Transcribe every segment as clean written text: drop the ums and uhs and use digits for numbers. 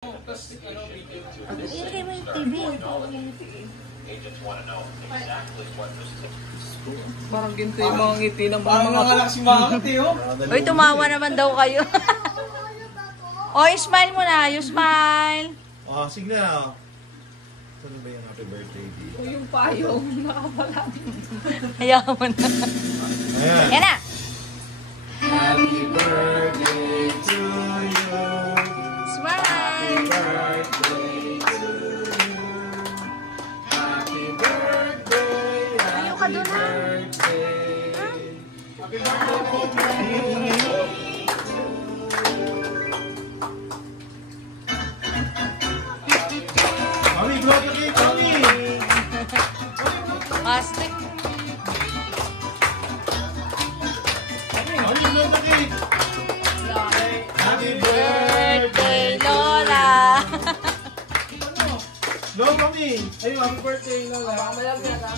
Ilagay mo yung TV. Parang ginto yung mga ngiti ng Parang mga anak si Mama, Teo. Uy, tumawa naman daw kayo. O, smile mo na. You smile. Oh, sige na. Saan ba yung happy birthday dito? O yung payong nakapala. Hayaan mo na. Ayan. Yan na. Happy birthday to you. Smile. Birthday to you. Happy birthday. Ayaw ka doon, ha? Birthday. Happy birthday. Mami, blow the cake, Mami. Plastic. Mami, blow the cake. Happy Birthday, Lola. Blow, Mami. Ayun, happy birthday, Lola. Baka malami yan ha.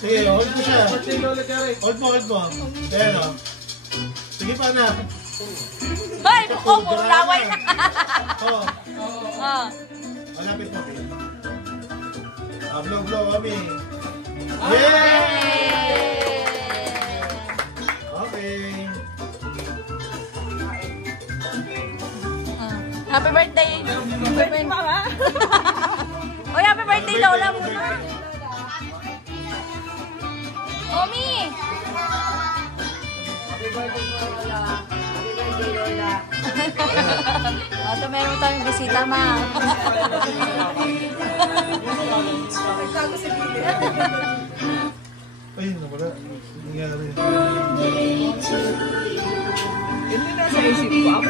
Sige, hold mo siya. Birthday Lola Derek. Hold mo. Ayan, o. Sige pa na. Ay, oh, puro laway na. Oo. Ah. Malapit mo. Blow, Mami. Yay! Okay. Happy birthday. Happy birthday, Mama. Oy, happy birthday, Lola muna. Omi. Happy birthday Lola. Happy birthday Lola. Ito, meron tayong bisita, Ma. Nagtago sa gilid. Ay, nawala. Nangyari. Hindi na sa isip ko.